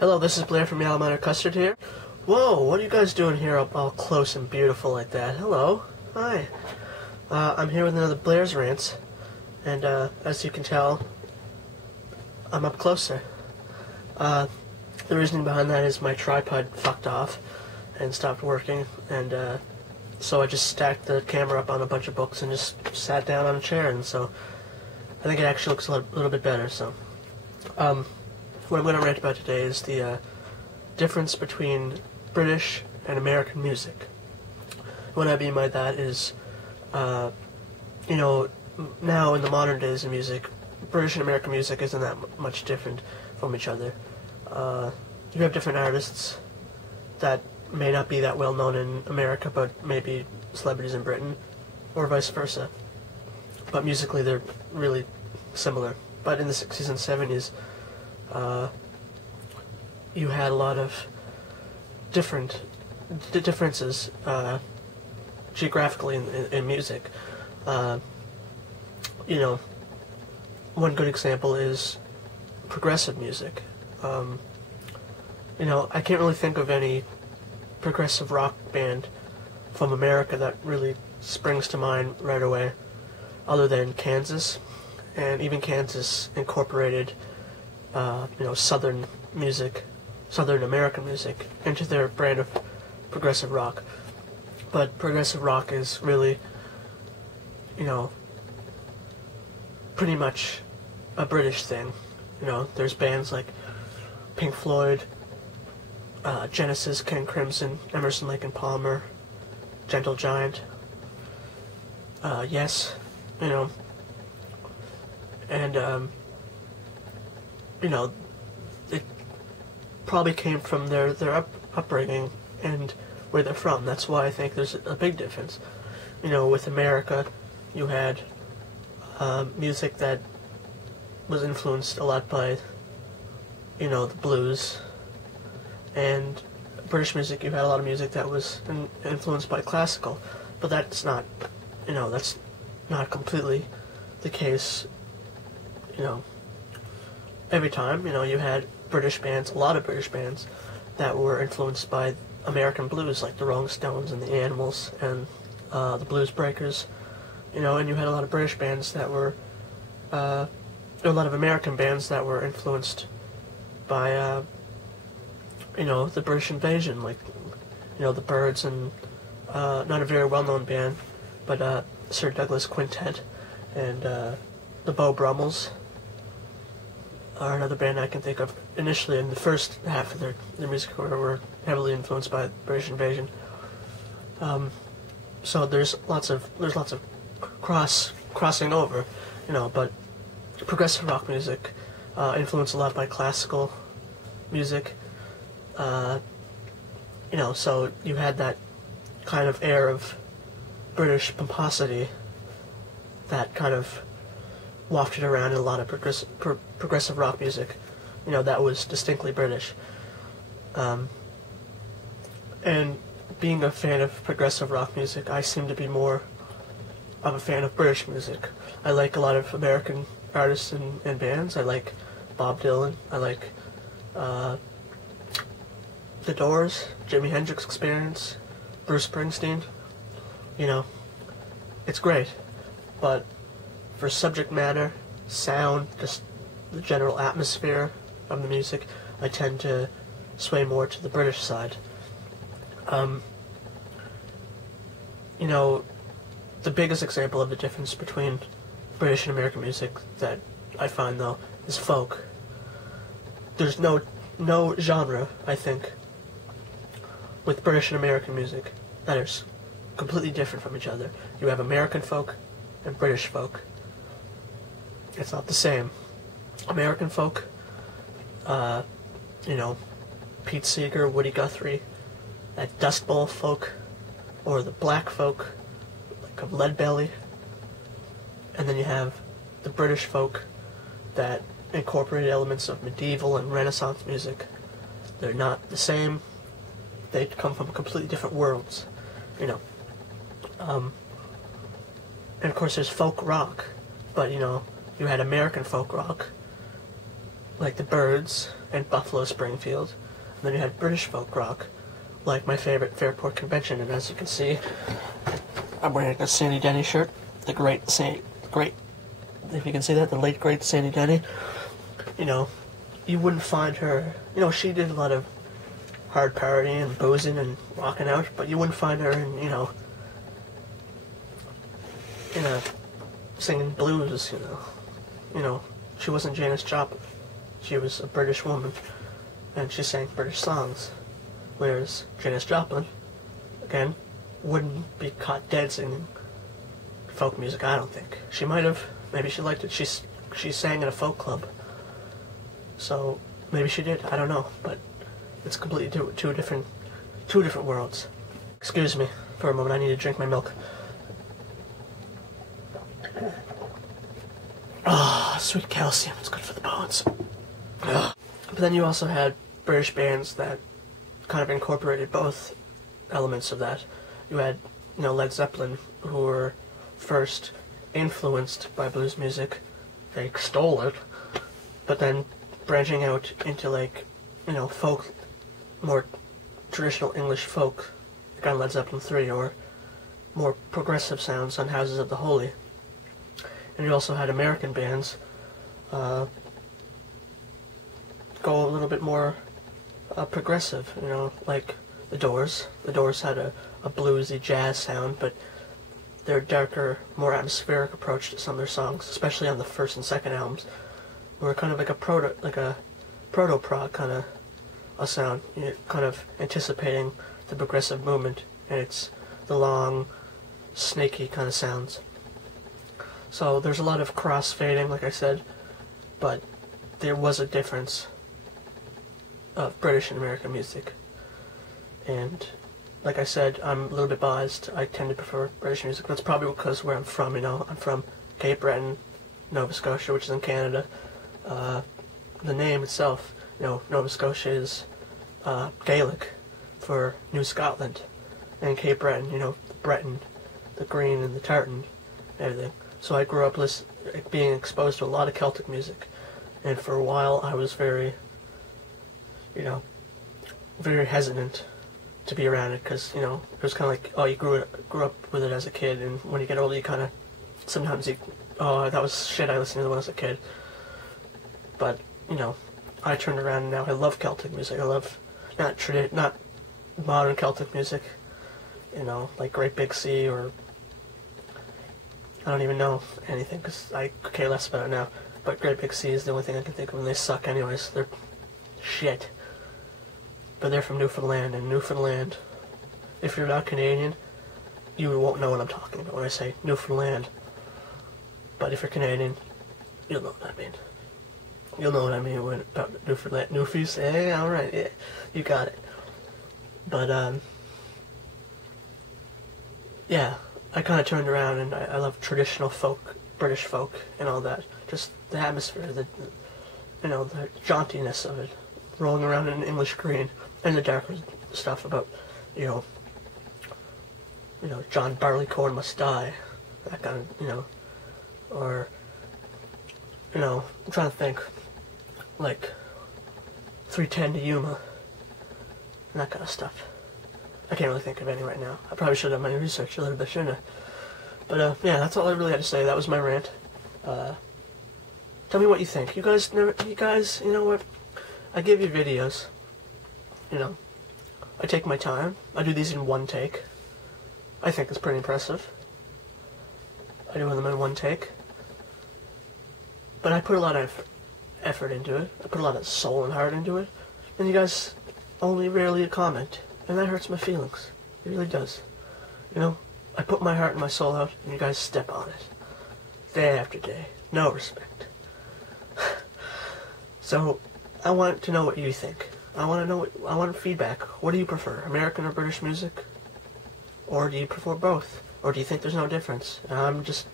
Hello, this is Blair from Yellow Minor Custard here. Whoa, what are you guys doing here all close and beautiful like that? Hello. Hi. I'm here with another Blair's Rants, and as you can tell, I'm up closer. The reasoning behind that is my tripod fucked off and stopped working, and so I just stacked the camera up on a bunch of books and just sat down on a chair, and so I think it actually looks a little bit better, so. What I'm going to rant about today is the difference between British and American music. What I mean by that is, now in the modern days of music, British and American music isn't that much different from each other. You have different artists that may not be that well known in America, but maybe celebrities in Britain, or vice versa. But musically, they're really similar. But in the 60s and 70s, you had a lot of differences geographically in music. One good example is progressive music. I can't really think of any progressive rock band from America that really springs to mind right away, other than Kansas, and even Kansas incorporated Southern music, Southern American music, into their brand of progressive rock. But progressive rock is really, pretty much a British thing. There's bands like Pink Floyd, Genesis, King Crimson, Emerson, Lake and Palmer, Gentle Giant, Yes, and it probably came from their upbringing and where they're from. That's why I think there's a big difference. With America, you had music that was influenced a lot by, the blues, and British music, you had a lot of music that was influenced by classical, but that's not, that's not completely the case, every time. You had British bands, a lot of British bands, that were influenced by American blues, like the Rolling Stones and the Animals and the Blues Breakers, and you had a lot of British bands that were, a lot of American bands that were influenced by, the British invasion, like, the Byrds and, not a very well-known band, but Sir Douglas Quintet and the Beau Brummels are another band I can think of. Initially, in the first half of their music career, were heavily influenced by the British invasion. So there's lots of crossing over, but progressive rock music influenced a lot by classical music. So you had that kind of air of British pomposity that kind of wafted around in a lot of progressive rock music, that was distinctly British. And being a fan of progressive rock music, I seem to be more of a fan of British music. I like a lot of American artists and bands. I like Bob Dylan. I like The Doors, Jimi Hendrix Experience, Bruce Springsteen. It's great. But for subject matter, sound, just the general atmosphere of the music, I tend to sway more to the British side. The biggest example of the difference between British and American music that I find, though, is folk. There's no genre, I think, with British and American music that is completely different from each other. You have American folk and British folk. It's not the same. American folk, Pete Seeger, Woody Guthrie, that Dust Bowl folk, or the black folk, like of Leadbelly. And then you have the British folk that incorporated elements of medieval and Renaissance music. They're not the same. They come from completely different worlds, and of course there's folk rock, but you had American folk rock, like the Byrds and Buffalo Springfield. And then you had British folk rock, like my favorite Fairport Convention. And as you can see, I'm wearing a Sandy Denny shirt. The great, if you can see that, the late great Sandy Denny. You know, you wouldn't find her, you know, she did a lot of hard partying and boozing and rocking out, but you wouldn't find her in, you know, singing blues, you know. You know, she wasn't Janis Joplin. She was a British woman, and she sang British songs. Whereas Janis Joplin, again, wouldn't be caught dead singing folk music, I don't think. She might have, maybe she liked it. She sang in a folk club. So, maybe she did, I don't know, but it's completely two different worlds. Excuse me for a moment, I need to drink my milk. Ah, oh, sweet calcium, it's good for the bones. Ugh. But then you also had British bands that kind of incorporated both elements of that. You had, you know, Led Zeppelin, who were first influenced by blues music. They stole it, but then branching out into, like, you know, folk, more traditional English folk, like on Led Zeppelin 3, or more progressive sounds on Houses of the Holy. And you also had American bands go a little bit more progressive, you know, like the Doors. The Doors had a bluesy jazz sound, but their darker, more atmospheric approach to some of their songs, especially on the first and second albums, were kind of like a proto-prog kind of a sound, you know, kind of anticipating the progressive movement, and it's the long, snaky kind of sounds. So there's a lot of cross-fading, like I said, but there was a difference of British and American music. And like I said, I'm a little bit biased. I tend to prefer British music. That's probably because where I'm from, you know. I'm from Cape Breton, Nova Scotia, which is in Canada. The name itself, you know, Nova Scotia is Gaelic for New Scotland. And Cape Breton, you know, the Breton, the green and the tartan, everything. So I grew up being exposed to a lot of Celtic music, and for a while I was very, you know, very hesitant to be around it, because, you know, it was kind of like, oh, you grew up with it as a kid, and when you get older you kind of, sometimes you, oh, that was shit I listened to when I was a kid. But, you know, I turned around and now I love Celtic music. I love, not modern Celtic music, you know, like Great Big Sea, or I don't even know anything because I could care less about it now. But Great Big Sea is the only thing I can think of, and they suck anyways. They're shit. But they're from Newfoundland, and Newfoundland, if you're not Canadian, you won't know what I'm talking about when I say Newfoundland. But if you're Canadian, you'll know what I mean. You'll know what I mean about Newfoundland. Newfies? Hey, alright, yeah, you got it. But, yeah. I kind of turned around, and I love traditional folk, British folk, and all that. Just the atmosphere, you know, the jauntiness of it, rolling around in English green, and the darker stuff about, you know, John Barleycorn must die, that kind of, you know, or, you know, I'm trying to think, like 310 to Yuma, and that kind of stuff. I can't really think of any right now. I probably should have done my research a little bit, shouldn't I? But, yeah, that's all I really had to say. That was my rant. Tell me what you think. You guys, you know what? I give you videos. You know, I take my time. I do these in one take. I think it's pretty impressive. I do them in one take. But I put a lot of effort into it. I put a lot of soul and heart into it. And you guys only rarely comment. And that hurts my feelings. It really does. You know, I put my heart and my soul out, and you guys step on it. Day after day. No respect. So, I want to know what you think. I want feedback. What do you prefer, American or British music? Or do you prefer both? Or do you think there's no difference? And I'm just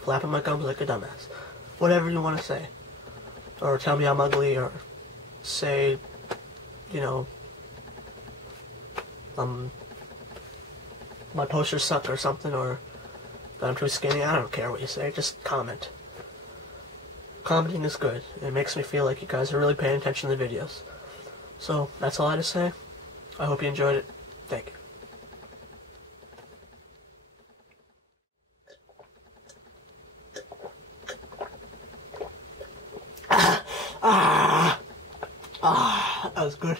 flapping my gums like a dumbass. Whatever you want to say. Or tell me I'm ugly, or say, you know, my posters suck or something, or that I'm too skinny. I don't care what you say, just comment. Commenting is good. It makes me feel like you guys are really paying attention to the videos. So, that's all I had to say. I hope you enjoyed it. Thank you. That was good.